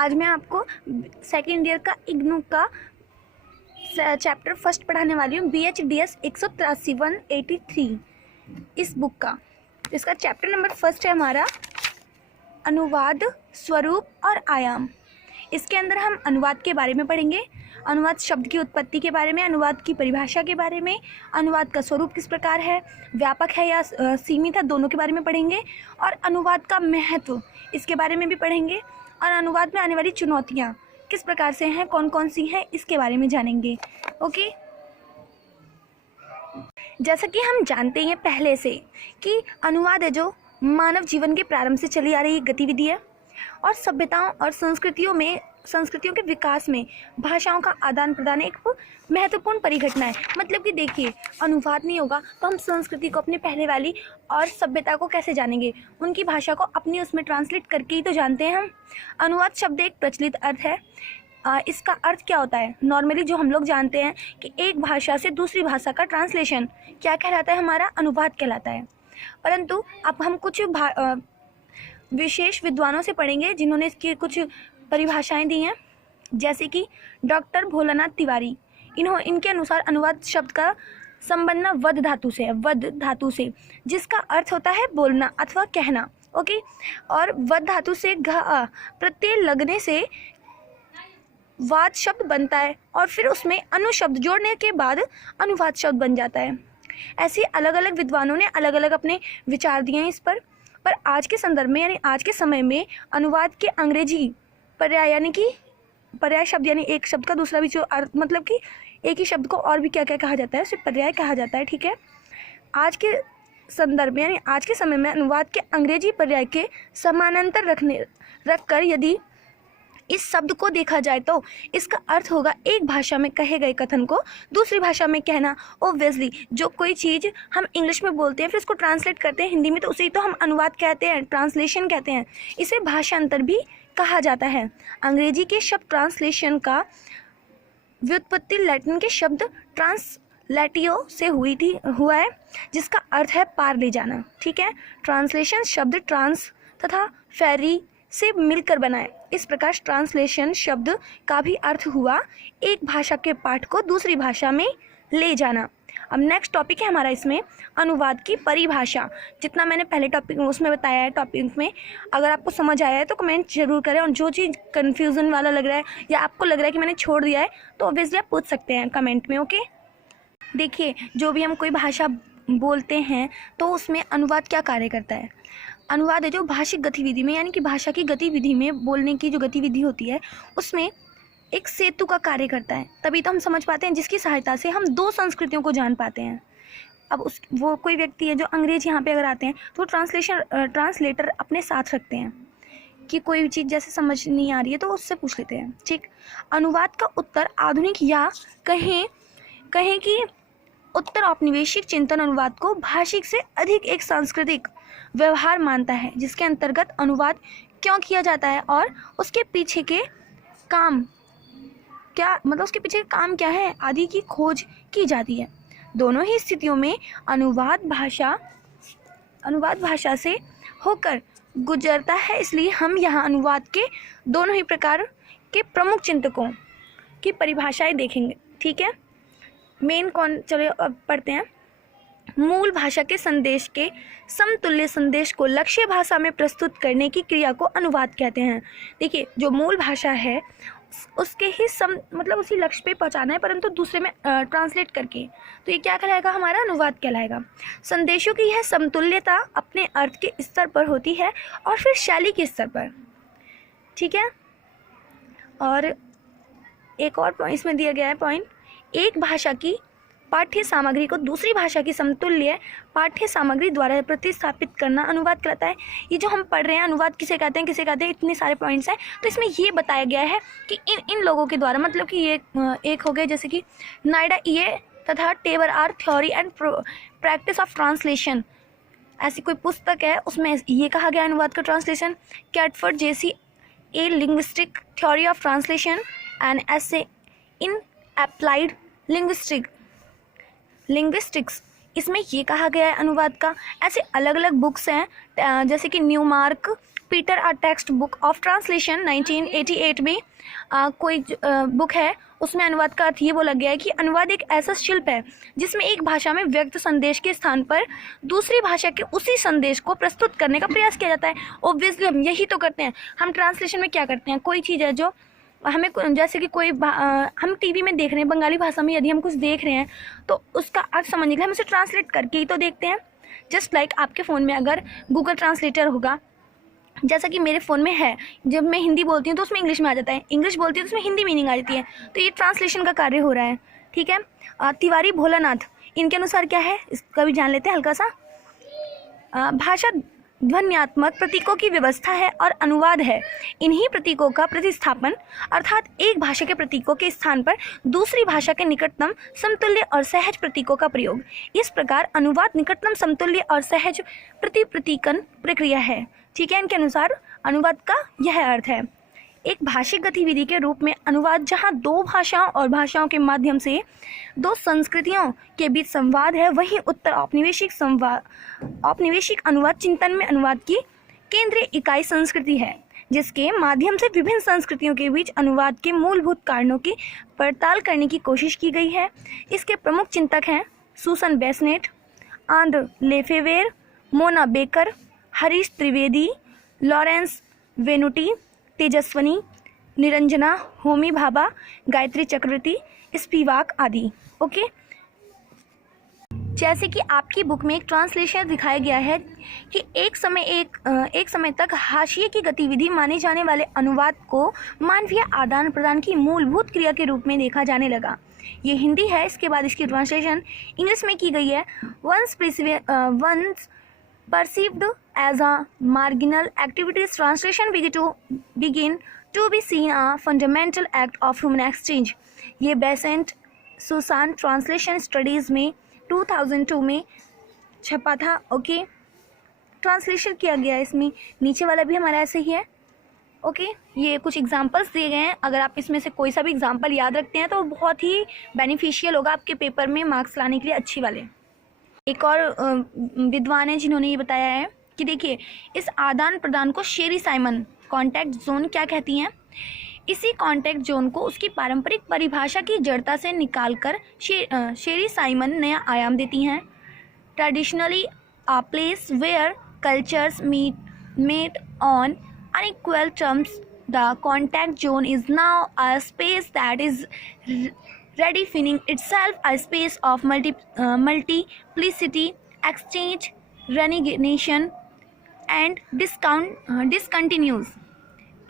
आज मैं आपको सेकेंड ईयर का इग्नू का चैप्टर फर्स्ट पढ़ाने वाली हूँ, BHDS 183 इस बुक का। इसका चैप्टर नंबर फर्स्ट है हमारा अनुवाद, स्वरूप और आयाम। इसके अंदर हम अनुवाद के बारे में पढ़ेंगे, अनुवाद शब्द की उत्पत्ति के बारे में, अनुवाद की परिभाषा के बारे में, अनुवाद का स्वरूप किस प्रकार है, व्यापक है या सीमित है, दोनों के बारे में पढ़ेंगे, और अनुवाद का महत्व इसके बारे में भी पढ़ेंगे, और अनुवाद में आने वाली चुनौतियाँ किस प्रकार से हैं, कौन कौन सी हैं, इसके बारे में जानेंगे। ओके, जैसा कि हम जानते हैं पहले से कि अनुवाद है जो मानव जीवन के प्रारंभ से चली आ रही गतिविधि है और सभ्यताओं और संस्कृतियों के विकास में भाषाओं का आदान प्रदान एक महत्वपूर्ण परिघटना है। मतलब कि देखिए, अनुवाद नहीं होगा तो हम संस्कृति को अपने पहले वाली और सभ्यता को कैसे जानेंगे, उनकी भाषा को अपनी उसमें ट्रांसलेट करके ही तो जानते हैं हम। अनुवाद शब्द एक प्रचलित अर्थ है। इसका अर्थ क्या होता है, नॉर्मली जो हम लोग जानते हैं कि एक भाषा से दूसरी भाषा का ट्रांसलेशन क्या कहलाता है, हमारा अनुवाद कहलाता है। परंतु अब हम कुछ विशेष विद्वानों से पढ़ेंगे जिन्होंने इसकी कुछ परिभाषाएं दी हैं, जैसे कि डॉक्टर भोलानाथ तिवारी। इनके अनुसार अनुवाद शब्द का संबंध वद धातु से है, वद धातु से, जिसका अर्थ होता है बोलना अथवा कहना। ओके, और वद धातु से घ प्रत्यय लगने से वाद शब्द बनता है और फिर उसमें अनुशब्द जोड़ने के बाद अनुवाद शब्द बन जाता है। ऐसे अलग अलग विद्वानों ने अलग अलग अपने विचार दिए हैं इस पर आज के संदर्भ में यानी आज के समय में अनुवाद के अंग्रेजी पर्याय यानी कि पर्याय शब्द यानी एक शब्द का दूसरा भी जो अर्थ, मतलब कि एक ही शब्द को और भी क्या क्या कहा जाता है उसे पर्याय कहा जाता है। ठीक है, आज के संदर्भ में यानी आज के समय में अनुवाद के अंग्रेजी पर्याय के समानांतर रखकर यदि इस शब्द को देखा जाए तो इसका अर्थ होगा एक भाषा में कहे गए कथन को दूसरी भाषा में कहना। ऑब्वियसली जो कोई चीज़ हम इंग्लिश में बोलते हैं फिर उसको ट्रांसलेट करते हैं हिंदी में, तो उसे तो हम अनुवाद कहते हैं, ट्रांसलेशन कहते हैं। इसे भाषांतर भी कहा जाता है। अंग्रेजी के शब्द ट्रांसलेशन का व्युत्पत्ति लैटिन के शब्द ट्रांसलेटियो से हुआ है, जिसका अर्थ है पार ले जाना। ठीक है, ट्रांसलेशन शब्द ट्रांस तथा फेरी से मिलकर बना है। इस प्रकार ट्रांसलेशन शब्द का भी अर्थ हुआ एक भाषा के पाठ को दूसरी भाषा में ले जाना। अब नेक्स्ट टॉपिक है हमारा इसमें अनुवाद की परिभाषा। जितना मैंने पहले टॉपिक में उसमें बताया है टॉपिक में, अगर आपको समझ आया है तो कमेंट जरूर करें, और जो चीज़ कन्फ्यूज़न वाला लग रहा है या आपको लग रहा है कि मैंने छोड़ दिया है तो ऑब्वियसली आप पूछ सकते हैं कमेंट में। ओके, देखिए, जो भी हम कोई भाषा बोलते हैं तो उसमें अनुवाद क्या कार्य करता है। अनुवाद है जो भाषिक गतिविधि में यानी कि भाषा की गतिविधि में बोलने की जो गतिविधि होती है उसमें एक सेतु का कार्य करता है। तभी तो हम समझ पाते हैं, जिसकी सहायता से हम दो संस्कृतियों को जान पाते हैं। अब वो कोई व्यक्ति है जो अंग्रेज यहाँ पे अगर आते हैं तो ट्रांसलेटर अपने साथ रखते हैं कि कोई चीज़ जैसे समझ नहीं आ रही है तो उससे पूछ लेते हैं। ठीक, अनुवाद का उत्तर आधुनिक या कहें कि उत्तर औपनिवेशिक चिंतन अनुवाद को भाषिक से अधिक एक सांस्कृतिक व्यवहार मानता है, जिसके अंतर्गत अनुवाद क्यों किया जाता है और उसके पीछे के काम क्या, मतलब उसके पीछे काम क्या है आदि की खोज की जाती है। दोनों ही स्थितियों में अनुवाद भाषा से होकर गुजरता है। इसलिए हम यहाँ अनुवाद के दोनों ही प्रकार के प्रमुख चिंतकों की परिभाषाएं देखेंगे। ठीक है, चलो अब पढ़ते हैं। मूल भाषा के संदेश के समतुल्य संदेश को लक्ष्य भाषा में प्रस्तुत करने की क्रिया को अनुवाद कहते हैं। देखिए, जो मूल भाषा है उसके ही मतलब उसी लक्ष्य पे पहुंचाना है, परंतु दूसरे में ट्रांसलेट करके, तो ये क्या कहलाएगा, हमारा अनुवाद कहलाएगा। संदेशों की यह समतुल्यता अपने अर्थ के स्तर पर होती है और फिर शैली के स्तर पर। ठीक है, और एक और इसमें दिया गया है पॉइंट, एक भाषा की पाठ्य सामग्री को दूसरी भाषा की समतुल्य पाठ्य सामग्री द्वारा प्रतिस्थापित करना अनुवाद कहलाता है। ये जो हम पढ़ रहे हैं अनुवाद किसे कहते हैं, इतने सारे पॉइंट्स हैं, तो इसमें ये बताया गया है कि इन लोगों के द्वारा, मतलब कि ये एक हो गए जैसे कि नायडा ये तथा Taber R theory and practice of translation, ऐसी कोई पुस्तक है उसमें ये कहा गया अनुवाद का translation. Catford J C a linguistic theory of translation and essay in applied linguistics, इसमें ये कहा गया है अनुवाद का। ऐसे अलग अलग बुक्स हैं जैसे कि Newmark Peter a text book of translation 1988 में कोई बुक है, उसमें अनुवाद का अर्थ ये बोला गया है कि अनुवाद एक ऐसा शिल्प है जिसमें एक भाषा में व्यक्त संदेश के स्थान पर दूसरी भाषा के उसी संदेश को प्रस्तुत करने का प्रयास किया जाता है। ऑब्वियसली हम यही तो करते हैं। हम ट्रांसलेशन में क्या करते हैं, कोई चीज़ है जो हमें, जैसे कि कोई हम टीवी में देख रहे हैं बंगाली भाषा में, यदि हम कुछ देख रहे हैं तो उसका अर्थ समझने के लिए हम उसे ट्रांसलेट करके ही तो देखते हैं। जस्ट लाइक आपके फ़ोन में अगर गूगल ट्रांसलेटर होगा, जैसा कि मेरे फ़ोन में है, जब मैं हिंदी बोलती हूँ तो उसमें इंग्लिश में आ जाता है, इंग्लिश बोलती हूँ तो उसमें हिंदी मीनिंग आ जाती है, तो ये ट्रांसलेशन का कार्य हो रहा है। ठीक है। तिवारी भोलानाथ, इनके अनुसार क्या है इसका भी जान लेते हैं हल्का सा। भाषा ध्वन्यात्मक प्रतीकों की व्यवस्था है और अनुवाद है इन्हीं प्रतीकों का प्रतिस्थापन, अर्थात एक भाषा के प्रतीकों के स्थान पर दूसरी भाषा के निकटतम समतुल्य और सहज प्रतीकों का प्रयोग। इस प्रकार अनुवाद निकटतम समतुल्य और सहज प्रतीकन प्रक्रिया है। ठीक है। इनके अनुसार अनुवाद का यह अर्थ है, एक भाषिक गतिविधि के रूप में अनुवाद जहाँ दो भाषाओं और भाषाओं के माध्यम से दो संस्कृतियों के बीच संवाद है, वहीं उत्तर औपनिवेशिक अनुवाद चिंतन में अनुवाद की केंद्रीय इकाई संस्कृति है, जिसके माध्यम से विभिन्न संस्कृतियों के बीच अनुवाद के मूलभूत कारणों की पड़ताल करने की कोशिश की गई है। इसके प्रमुख चिंतक हैं Susan Bassnett, André Lefevere, Mona Baker, Harish Trivedi, Lawrence Venuti, Tejaswini, Niranjana, Homi Bhabha, Gayatri Chakravorty, Spivak आदि। ओके। जैसे कि आपकी बुक में एक ट्रांसलेशन दिखाया गया है कि एक समय तक हाशिए की गतिविधि माने जाने वाले अनुवाद को मानवीय आदान प्रदान की मूलभूत क्रिया के रूप में देखा जाने लगा। ये हिंदी है। इसके बाद इसकी ट्रांसलेशन इंग्लिश में की गई है। Once perceived as a marginal activities, translation begin to be seen a fundamental act of human exchange। ये बेसेंट सुसान ट्रांसलेशन स्टडीज़ में 2002 में छपा था। ओके। ट्रांसलेशन किया गया है। इसमें नीचे वाला भी हमारा ऐसे ही है। ओके। ये कुछ एग्जांपल्स दिए गए हैं, अगर आप इसमें से कोई सा भी एग्जांपल याद रखते हैं तो बहुत ही बेनिफिशियल होगा आपके पेपर में मार्क्स लाने के लिए अच्छी वाले। एक और विद्वान है जिन्होंने ये बताया है कि देखिए, इस आदान प्रदान को शेरी साइमन कॉन्टैक्ट जोन क्या कहती हैं। इसी कॉन्टैक्ट जोन को उसकी पारंपरिक परिभाषा की जड़ता से निकालकर शेरी साइमन नया आयाम देती हैं। Traditionally a place where cultures meet on unequal terms, the contact zone is now a space that is redefining itself a space of multiplicity, exchange, renegation and discontinues।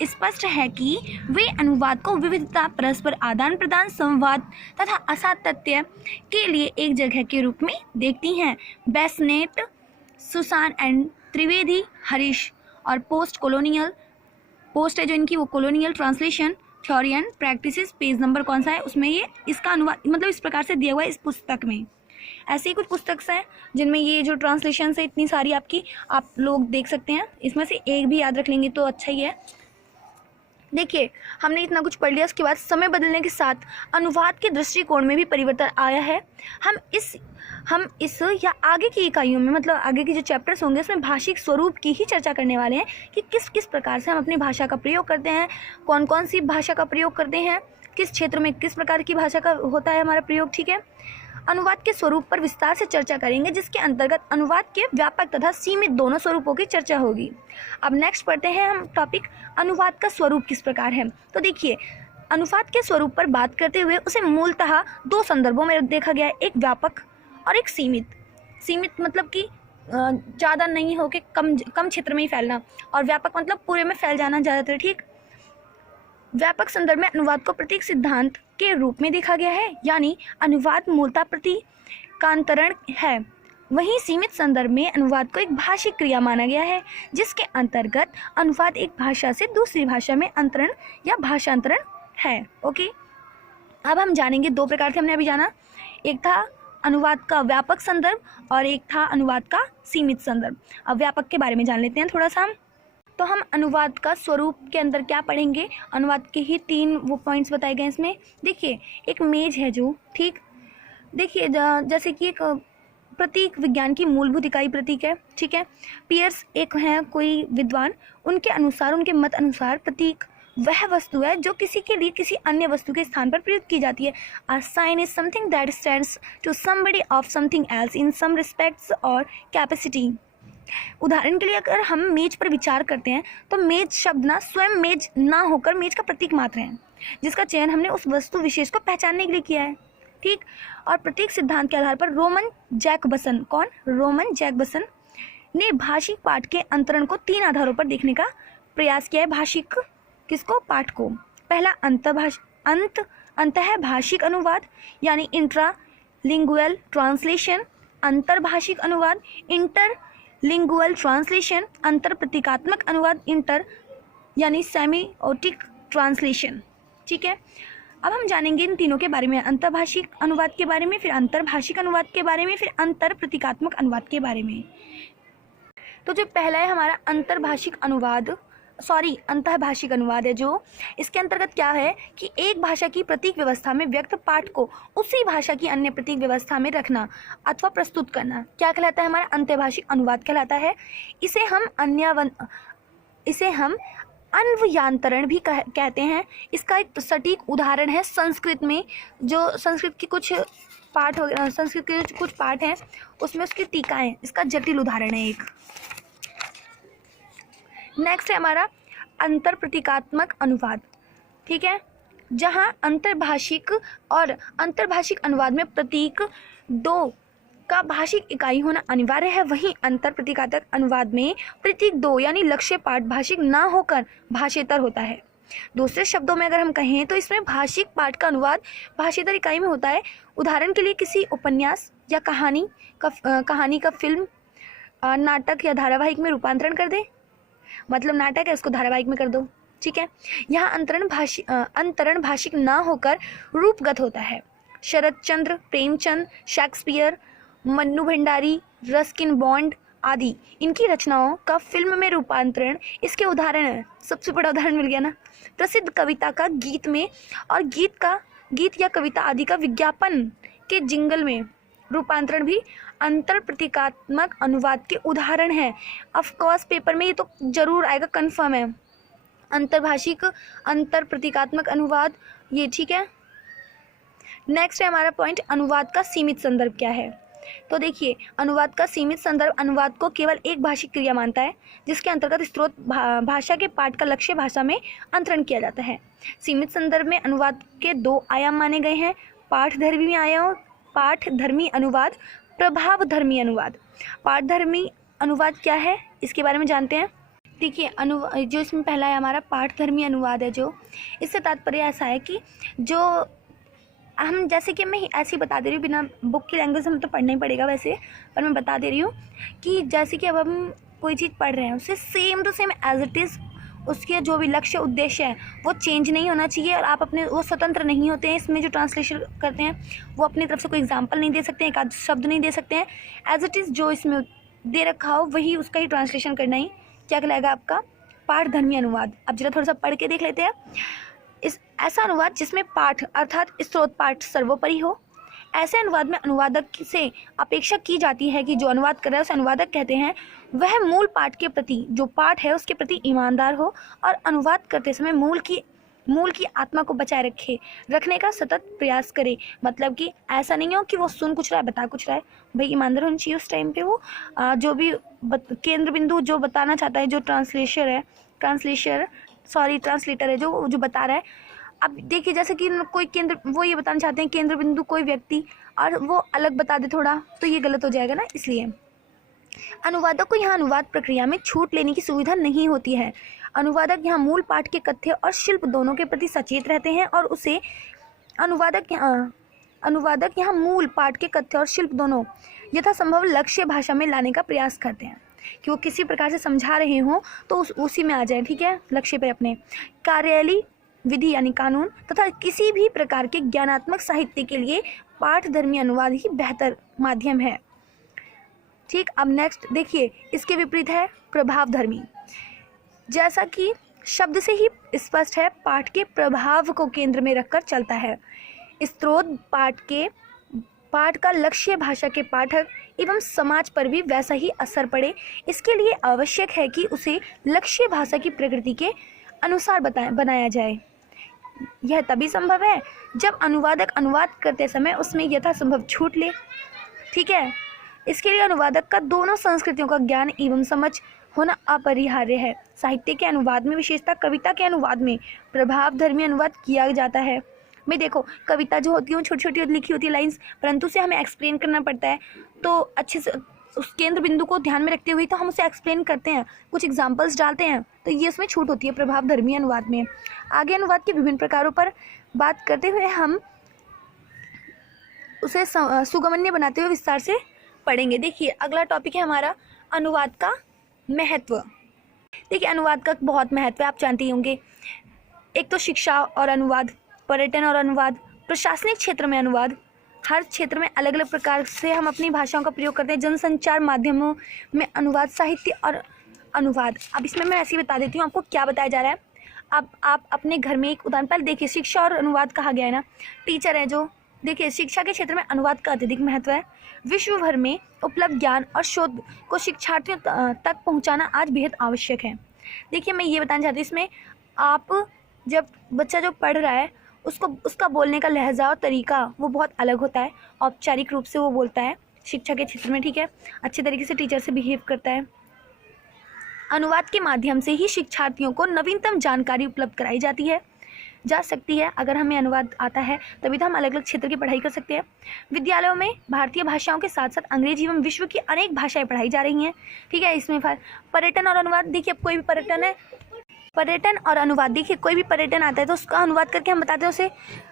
स्पष्ट है कि वे अनुवाद को विविधता, परस्पर आदान प्रदान, संवाद तथा असातत्य के लिए एक जगह के रूप में देखती हैं। Bassinet, Susan and Trivedi, Harish और पोस्ट है जो इनकी वो colonial translation theory and practices, page number कौन सा है उसमें ये इसका अनुवाद मतलब इस प्रकार से दिया हुआ है इस पुस्तक में। ऐसे ही कुछ पुस्तक हैं जिनमें ये जो ट्रांसलेशन है इतनी सारी आपकी आप लोग देख सकते हैं, इसमें से एक भी याद रख लेंगे तो अच्छा ही है। देखिए, हमने इतना कुछ पढ़ लिया, उसके बाद समय बदलने के साथ अनुवाद के दृष्टिकोण में भी परिवर्तन आया है। हम इस या आगे की इकाइयों में, मतलब आगे के जो चैप्टर्स होंगे उसमें भाषिक स्वरूप की ही चर्चा करने वाले हैं कि किस किस प्रकार से हम अपनी भाषा का प्रयोग करते हैं, कौन कौन सी भाषा का प्रयोग करते हैं, किस क्षेत्र में किस प्रकार की भाषा का होता है हमारा प्रयोग। ठीक है। अनुवाद के स्वरूप पर विस्तार से चर्चा करेंगे, जिसके अंतर्गत अनुवाद के व्यापक तथा सीमित दोनों स्वरूपों की चर्चा होगी। अब नेक्स्ट पढ़ते हैं हम टॉपिक, अनुवाद का स्वरूप किस प्रकार है। तो देखिए, अनुवाद के स्वरूप पर बात करते हुए उसे मूलतः दो संदर्भों में देखा गया है, एक व्यापक और एक सीमित। सीमित मतलब कि ज़्यादा नहीं हो के कम क्षेत्र में ही फैलना, और व्यापक मतलब पूरे में फैल जाना ज़्यादातर। ठीक। व्यापक संदर्भ में अनुवाद को प्रतीक सिद्धांत के रूप में देखा गया है, यानी अनुवाद मूलतः प्रतीकांतरण है। वहीं सीमित संदर्भ में अनुवाद को एक भाषिक क्रिया माना गया है, जिसके अंतर्गत अनुवाद एक भाषा से दूसरी भाषा में अंतरण या भाषांतरण है। ओके। अब हम जानेंगे, दो प्रकार से हमने अभी जाना, एक था अनुवाद का व्यापक संदर्भ और एक था अनुवाद का सीमित संदर्भ। अब व्यापक के बारे में जान लेते हैं थोड़ा सा। तो हम अनुवाद का स्वरूप के अंदर क्या पढ़ेंगे, अनुवाद के ही 3 वो पॉइंट्स बताए गए इसमें। देखिए, एक मेज है जो, ठीक, देखिए जैसे कि एक प्रतीक विज्ञान की मूलभूत इकाई प्रतीक है, ठीक है। पियर्स एक हैं कोई विद्वान, उनके अनुसार, उनके मत अनुसार प्रतीक वह वस्तु है जो किसी के लिए किसी अन्य वस्तु के स्थान पर प्रयुक्त की जाती है। A sign is something that stands to somebody of something else in some respects और कैपेसिटी। उदाहरण के लिए अगर हम मेज पर विचार करते हैं तो मेज शब्द ना स्वयं मेज ना होकर मेज का प्रतीक मात्र है, जिसका चयन हमने उस वस्तु विशेष को पहचानने के लिए किया है, ठीक। और प्रतीक सिद्धांत के आधार पर रोमन जैकबसन ने भाषिक पाठ के अंतरण को 3 आधारों पर देखने का प्रयास किया है। भाषिक किसको? पाठ को। पहला अंतःभाषिक अनुवाद यानी इंट्रालिंगुअल ट्रांसलेशन, अंतर्भाषिक अनुवाद इंटरलिंगुअल ट्रांसलेशन, अंतर प्रतीकात्मक अनुवाद इंटर यानी सेमिओटिक ट्रांसलेशन, ठीक है। अब हम जानेंगे इन तीनों के बारे में, अंतर्भाषिक अनुवाद के बारे में, फिर अंतर्भाषिक अनुवाद के बारे में, फिर अंतर प्रतीकात्मक अनुवाद के बारे में। तो जो पहला है हमारा अंतर्भाषिक अनुवाद है, जो इसके अंतर्गत क्या है कि एक भाषा की प्रतीक व्यवस्था में व्यक्त पाठ को उसी भाषा की अन्य प्रतीक व्यवस्था में रखना अथवा प्रस्तुत करना क्या कहलाता है? हमारा अंतर्भाषिक अनुवाद कहलाता है। इसे हम अन्वयांतरण भी कहते हैं। इसका एक सटीक उदाहरण है संस्कृत में, जो संस्कृत के कुछ पाठ हैं उसमें उसकी टीकाएं, इसका जटिल उदाहरण है एक। नेक्स्ट है हमारा अंतर प्रतीकात्मक अनुवाद, ठीक है, जहां अंतर्भाषिक और अंतर्भाषिक अनुवाद में प्रतीक 2 का भाषिक इकाई होना अनिवार्य है, वहीं अंतर प्रतीकात्मक अनुवाद में प्रतीक 2 यानी लक्ष्य पाठ भाषिक ना होकर भाषेतर होता है। दूसरे शब्दों में अगर हम कहें तो इसमें भाषिक पाठ का अनुवाद भाषेतर इकाई में होता है। उदाहरण के लिए किसी उपन्यास या कहानी का फिल्म, नाटक या धारावाहिक में रूपांतरण कर दे, मतलब नाटक है उसको धारावाहिक में कर दो, ठीक है। यहाँ अंतरण भाषिक ना होकर रूपगत होता है। Sharat Chandra, Premchand, Shakespeare, Mannu Bhandari, Ruskin Bond आदि इनकी रचनाओं का फिल्म में रूपांतरण इसके उदाहरण है। सबसे बड़ा उदाहरण मिल गया ना। प्रसिद्ध कविता का गीत में और गीत या कविता आदि का विज्ञापन के जिंगल में रूपांतरण भी अंतर प्रतीकात्मक अनुवाद के उदाहरण है। ऑफ कोर्स पेपर में ये तो जरूर आएगा, कंफर्म है। अंतर्भाषिक अंतर प्रतीकात्मक अनुवाद ये, ठीक है। नेक्स्ट है हमारा पॉइंट, अनुवाद का सीमित संदर्भ क्या है। तो देखिए, अनुवाद का सीमित संदर्भ अनुवाद को केवल एक भाषिक क्रिया मानता है, जिसके अंतर्गत स्रोत भाषा के पाठ का लक्ष्य भाषा में अंतरण किया जाता है। सीमित संदर्भ में अनुवाद के 2 आयाम माने गए हैं, पाठधर्मी अनुवाद, प्रभावधर्मी अनुवाद। पाठधर्मी अनुवाद क्या है इसके बारे में जानते हैं। देखिए, जो इसमें पहला है हमारा पाठधर्मी अनुवाद है, जो इससे तात्पर्य ऐसा है कि जो हम, जैसे कि मैं ऐसे ही बता दे रही हूँ, बिना बुक की लैंग्वेज हमें तो पढ़ना ही पड़ेगा वैसे, पर मैं बता दे रही हूँ कि जैसे कि अब हम कोई चीज़ पढ़ रहे हैं उसे same to same as it is, उसके जो भी लक्ष्य उद्देश्य है वो चेंज नहीं होना चाहिए, और आप अपने वो स्वतंत्र नहीं होते हैं इसमें जो ट्रांसलेशन करते हैं, वो अपनी तरफ से कोई एग्जाम्पल नहीं दे सकते हैं, एक आध शब्द नहीं दे सकते हैं। एज इट इज़ जो इसमें दे रखा हो वही उसका ही ट्रांसलेशन करना ही क्या कहलाएगा आपका पाठधर्मी अनुवाद। अब जरा थोड़ा सा पढ़ के देख लेते हैं। ऐसा अनुवाद जिसमें पाठ अर्थात स्रोत पाठ सर्वोपरि हो। ऐसे अनुवाद में अनुवादक से अपेक्षा की जाती है कि जो अनुवाद कर रहा है उसे अनुवादक कहते हैं, वह मूल पाठ के प्रति, जो पाठ है उसके प्रति ईमानदार हो और अनुवाद करते समय मूल की आत्मा को बचाए रखने का सतत प्रयास करे। मतलब कि ऐसा नहीं हो कि वो सुन कुछ रहा है बता कुछ रहा है, भाई ईमानदार होनी चाहिए उस टाइम पे। वो जो भी केंद्र बिंदु जो बताना चाहता है, जो ट्रांसलेटर है जो बता रहा है। अब देखिए, जैसे कि कोई केंद्र, वो ये बताना चाहते हैं केंद्र बिंदु कोई व्यक्ति, और वो अलग बता दे थोड़ा, तो ये गलत हो जाएगा ना। इसलिए अनुवादक को यहाँ अनुवाद प्रक्रिया में छूट लेने की सुविधा नहीं होती है। अनुवादक यहाँ मूल पाठ के कथ्य और शिल्प दोनों के प्रति सचेत रहते हैं, और उसे अनुवादक यहाँ मूल पाठ के कथ्य और शिल्प दोनों यथासंभव लक्ष्य भाषा में लाने का प्रयास करते हैं कि वो किसी प्रकार से समझा रहे हों तो उसी में आ जाए, ठीक है, लक्ष्य पे अपने। कार्यालयी विधि यानी कानून तथा किसी भी प्रकार के ज्ञानात्मक साहित्य के लिए पाठधर्मी अनुवाद ही बेहतर माध्यम है, ठीक। अब नेक्स्ट देखिए, इसके विपरीत है प्रभावधर्मी। जैसा कि शब्द से ही स्पष्ट है, पाठ के प्रभाव को केंद्र में रखकर चलता है। स्रोत पाठ का लक्ष्य भाषा के पाठक एवं समाज पर भी वैसा ही असर पड़े। इसके लिए आवश्यक है कि उसे लक्ष्य भाषा की प्रकृति के अनुसार बनाया जाए। यह तभी संभव है जब अनुवादक अनुवाद करते समय उसमें यथासंभव छूट ले। ठीक है, इसके लिए अनुवादक का दोनों संस्कृतियों का ज्ञान एवं समझ होना अपरिहार्य है। साहित्य के अनुवाद में, विशेषतः कविता के अनुवाद में प्रभावधर्मी अनुवाद किया जाता है। मैं देखो, कविता जो होती है छोटी छोटी लिखी होती है लाइंस, परंतु उसे हमें एक्सप्लेन करना पड़ता है, तो अच्छे से उस केंद्र बिंदु को ध्यान में रखते हुए तो हम उसे एक्सप्लेन करते हैं, कुछ एग्जाम्पल्स डालते हैं, तो ये उसमें छूट होती है प्रभावधर्मी अनुवाद में। आगे अनुवाद के विभिन्न प्रकारों पर बात करते हुए हम उसे सुगमन्य बनाते हुए विस्तार से पढ़ेंगे। देखिए, अगला टॉपिक है हमारा अनुवाद का महत्व। देखिए, अनुवाद का बहुत महत्व है, आप जानते ही होंगे। एक तो शिक्षा और अनुवाद, पर्यटन और अनुवाद, प्रशासनिक क्षेत्र में अनुवाद, हर क्षेत्र में अलग अलग प्रकार से हम अपनी भाषाओं का प्रयोग करते हैं। जनसंचार माध्यमों में अनुवाद, साहित्य और अनुवाद। अब इसमें मैं ऐसे ही बता देती हूँ आपको क्या बताया जा रहा है। अब आप अपने घर में एक उदाहरण, पहले देखिए, शिक्षा और अनुवाद कहा गया है ना, टीचर है जो, देखिए, शिक्षा के क्षेत्र में अनुवाद का अत्यधिक महत्व है। विश्व भर में उपलब्ध ज्ञान और शोध को शिक्षार्थियों तक पहुंचाना आज बेहद आवश्यक है। देखिए, मैं ये बताना चाहती हूँ, इसमें आप जब बच्चा जो पढ़ रहा है उसका बोलने का लहजा और तरीका वो बहुत अलग होता है। औपचारिक रूप से वो बोलता है शिक्षा के क्षेत्र में, ठीक है, अच्छे तरीके से टीचर से बिहेव करता है। अनुवाद के माध्यम से ही शिक्षार्थियों को नवीनतम जानकारी उपलब्ध कराई जा सकती है। अगर हमें अनुवाद आता है तभी तो हम अलग अलग क्षेत्र की पढ़ाई कर सकते हैं। विद्यालयों में भारतीय भाषाओं के साथ साथ अंग्रेजी एवं विश्व की अनेक भाषाएं पढ़ाई जा रही हैं। ठीक है, इसमें पर्यटन और अनुवाद, देखिए, अब कोई भी पर्यटन और अनुवाद, देखिए, कोई भी पर्यटन आता है तो उसका अनुवाद करके हम बताते हैं उसे।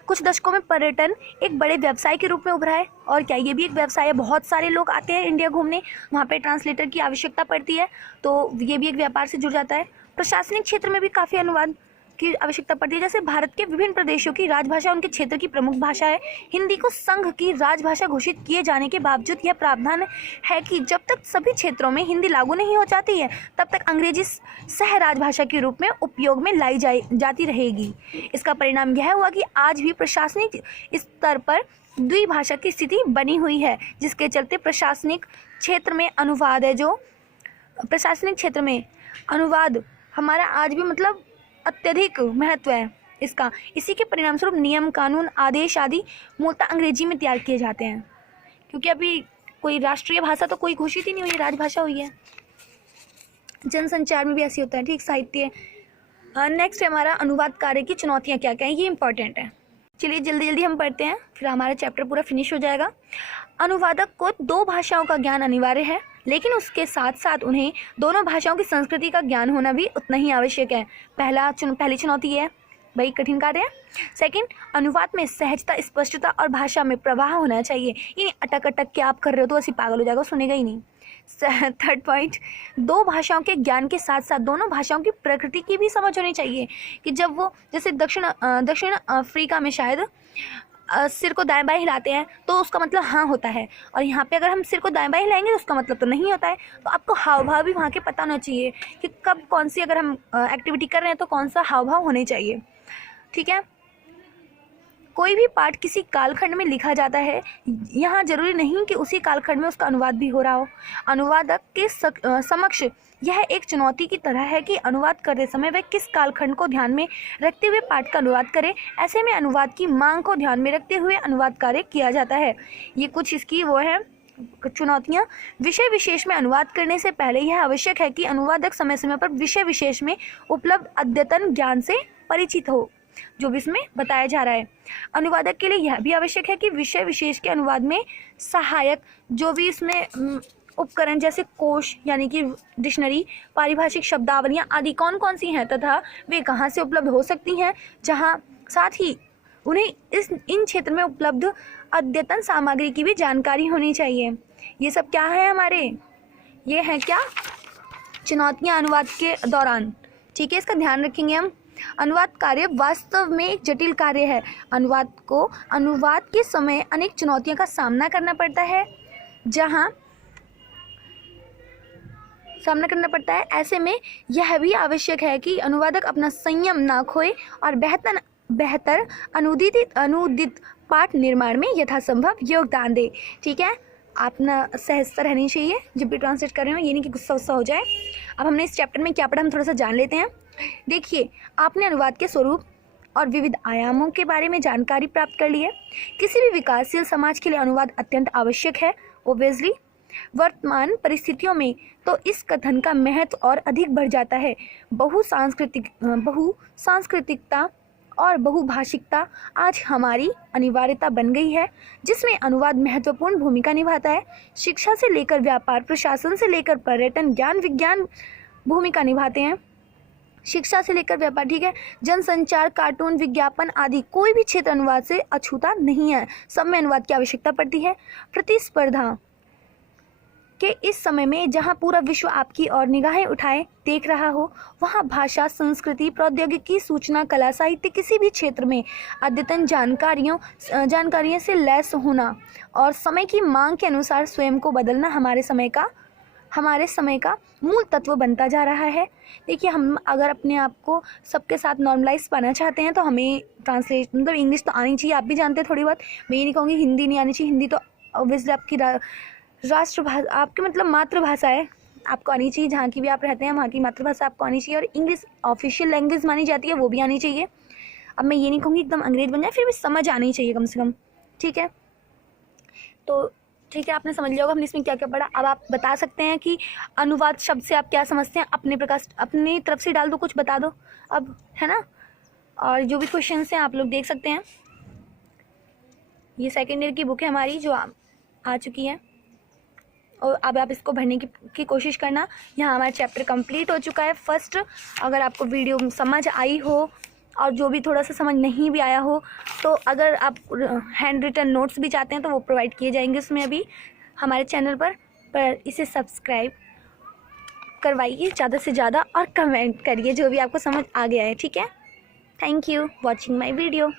कुछ दशकों में पर्यटन एक बड़े व्यवसाय के रूप में उभरा है, और क्या ये भी एक व्यवसाय है। बहुत सारे लोग आते हैं इंडिया घूमने, वहाँ पे ट्रांसलेटर की आवश्यकता पड़ती है, तो ये भी एक व्यापार से जुड़ जाता है। प्रशासनिक क्षेत्र में भी काफ़ी अनुवाद की आवश्यकता पड़ती है। जैसे भारत के विभिन्न प्रदेशों की राजभाषा उनके क्षेत्र की प्रमुख भाषा है। हिंदी को संघ की राजभाषा घोषित किए जाने के बावजूद यह प्रावधान है कि जब तक सभी क्षेत्रों में हिंदी लागू नहीं हो जाती है तब तक अंग्रेजी सह राजभाषा के रूप में उपयोग में लाई जाती रहेगी। इसका परिणाम यह हुआ कि आज भी प्रशासनिक स्तर पर द्विभाषा की स्थिति बनी हुई है, जिसके चलते प्रशासनिक क्षेत्र में अनुवाद हमारा आज भी मतलब अत्यधिक महत्व है इसका। इसी के परिणाम स्वरूप नियम, कानून, आदेश आदि मूलतः अंग्रेजी में तैयार किए जाते हैं, क्योंकि अभी कोई राष्ट्रीय भाषा तो कोई घोषित ही नहीं हुई है, राजभाषा हुई है। जनसंचार में भी ऐसी होता है। ठीक, साहित्य। नेक्स्ट है हमारा अनुवाद कार्य की चुनौतियाँ क्या क्या हैं, ये इंपॉर्टेंट है। चलिए जल्दी जल्दी हम पढ़ते हैं, फिर हमारा चैप्टर पूरा फिनिश हो जाएगा। अनुवादक को 2 भाषाओं का ज्ञान अनिवार्य है, लेकिन उसके साथ साथ उन्हें दोनों भाषाओं की संस्कृति का ज्ञान होना भी उतना ही आवश्यक है। पहली चुनौती है भाई, कठिन कार्य है। सेकंड, अनुवाद में सहजता, स्पष्टता और भाषा में प्रवाह होना चाहिए। ये अटक अटक के आप कर रहे हो तो ऐसी पागल हो जाएगा, सुनेगा ही नहीं। थर्ड पॉइंट, 2 भाषाओं के ज्ञान के साथ साथ दोनों भाषाओं की प्रकृति की भी समझ होनी चाहिए, कि जब वो जैसे दक्षिण अफ्रीका में शायद सिर को दाएं बाएं हिलाते हैं तो उसका मतलब हाँ होता है, और यहाँ पे अगर हम सिर को दाएं बाएं हिलाएंगे तो उसका मतलब तो नहीं होता है। तो आपको हाव भाव भी वहाँ के पता होना चाहिए कि कब कौन सी, अगर हम एक्टिविटी कर रहे हैं तो कौन सा हाव भाव होने चाहिए। ठीक है, कोई भी पाठ किसी कालखंड में लिखा जाता है, यहाँ जरूरी नहीं कि उसी कालखंड में उसका अनुवाद भी हो रहा हो। अनुवादक के समक्ष यह एक चुनौती की तरह है कि अनुवाद करते समय वह किस कालखंड को ध्यान में रखते हुए पाठ का अनुवाद करे। ऐसे में अनुवाद की मांग को ध्यान में रखते हुए अनुवाद कार्य किया जाता है। ये कुछ इसकी वो है चुनौतियाँ। विषय विशेष में अनुवाद करने से पहले यह आवश्यक है कि अनुवादक समय समय पर विषय विशेष में उपलब्ध अद्यतन ज्ञान से परिचित हो, जो भी इसमें बताया जा रहा है। अनुवादक के लिए यह भी आवश्यक है कि विषय विशेष के अनुवाद में सहायक जो भी इसमें उपकरण जैसे कोश यानी कि डिक्शनरी, पारिभाषिक शब्दावलियाँ आदि कौन कौन सी हैं तथा वे कहाँ से उपलब्ध हो सकती हैं, जहाँ साथ ही उन्हें इन क्षेत्र में उपलब्ध अद्यतन सामग्री की भी जानकारी होनी चाहिए। ये सब क्या है हमारे, ये है क्या चुनौतियाँ अनुवाद के दौरान। ठीक है, इसका ध्यान रखेंगे हम। अनुवाद कार्य वास्तव में एक जटिल कार्य है। अनुवाद के समय अनेक चुनौतियों का सामना करना पड़ता है, ऐसे में यह भी आवश्यक है कि अनुवादक अपना संयम ना खोए और बेहतर अनुदित पाठ निर्माण में यथासंभव योगदान दे। ठीक है, आप ना सहजता रहनी चाहिए जब भी ट्रांसलेट कर रहे हो, ये नहीं कि गुस्सा वुस्सा हो जाए। अब हमने इस चैप्टर में क्या पढ़ा हम थोड़ा सा जान लेते हैं। देखिए, आपने अनुवाद के स्वरूप और विविध आयामों के बारे में जानकारी प्राप्त कर ली है। किसी भी विकासशील समाज के लिए अनुवाद अत्यंत आवश्यक है। ओब्वियसली वर्तमान परिस्थितियों में तो इस कथन का महत्व और अधिक बढ़ जाता है। बहुसांस्कृतिकता और बहुभाषिकता आज हमारी अनिवार्यता बन गई है, जिसमें अनुवाद महत्वपूर्ण भूमिका निभाता है। शिक्षा से लेकर व्यापार, प्रशासन से लेकर पर्यटन, ज्ञान विज्ञान भूमिका निभाते हैं। शिक्षा से लेकर व्यापार, ठीक है, जनसंचार, कार्टून, विज्ञापन आदि कोई भी क्षेत्र अनुवाद से अछूता नहीं है। सब में अनुवाद की आवश्यकता पड़ती है। प्रतिस्पर्धा कि इस समय में जहां पूरा विश्व आपकी ओर निगाहें उठाए देख रहा हो, वहां भाषा, संस्कृति, प्रौद्योगिकी, सूचना, कला, साहित्य किसी भी क्षेत्र में अद्यतन जानकारियों से लैस होना और समय की मांग के अनुसार स्वयं को बदलना हमारे समय का मूल तत्व बनता जा रहा है। देखिए, हम अगर अपने आप को सबके साथ नॉर्मलाइज पाना चाहते हैं तो हमें ट्रांसलेट मतलब इंग्लिश तो आनी चाहिए। आप भी जानते हैं थोड़ी बहुत, मैं ये नहीं कहूँगी हिंदी नहीं आनी चाहिए। हिंदी तो ऑब्वियसली आपकी राष्ट्रभाषा, आपकी मतलब मातृभाषा है, आपको आनी चाहिए। जहाँ की भी आप रहते हैं वहाँ की मातृभाषा आपको आनी चाहिए। और इंग्लिश ऑफिशियल लैंग्वेज मानी जाती है, वो भी आनी चाहिए। अब मैं ये नहीं कहूँगी एकदम अंग्रेज बन जाए, फिर भी समझ आनी चाहिए कम से कम, ठीक है। तो ठीक है, आपने समझ लिया होगा हमने इसमें क्या क्या पढ़ा। अब आप बता सकते हैं कि अनुवाद शब्द से आप क्या समझते हैं। अपनी तरफ से डाल दो, कुछ बता दो अब, है ना। और जो भी क्वेश्चन हैं आप लोग देख सकते हैं। ये सेकेंड ईयर की बुक है हमारी जो आ चुकी है, और अब आप इसको भरने की कोशिश करना। यहाँ हमारा चैप्टर कंप्लीट हो चुका है फर्स्ट। अगर आपको वीडियो समझ आई हो और जो भी थोड़ा सा समझ नहीं भी आया हो, तो अगर आप हैंड रिटन नोट्स भी चाहते हैं तो वो प्रोवाइड किए जाएंगे उसमें अभी हमारे चैनल पर इसे सब्सक्राइब करवाइए ज़्यादा से ज़्यादा और कमेंट करिए जो भी आपको समझ आ गया है, ठीक है। Thank you watching my video.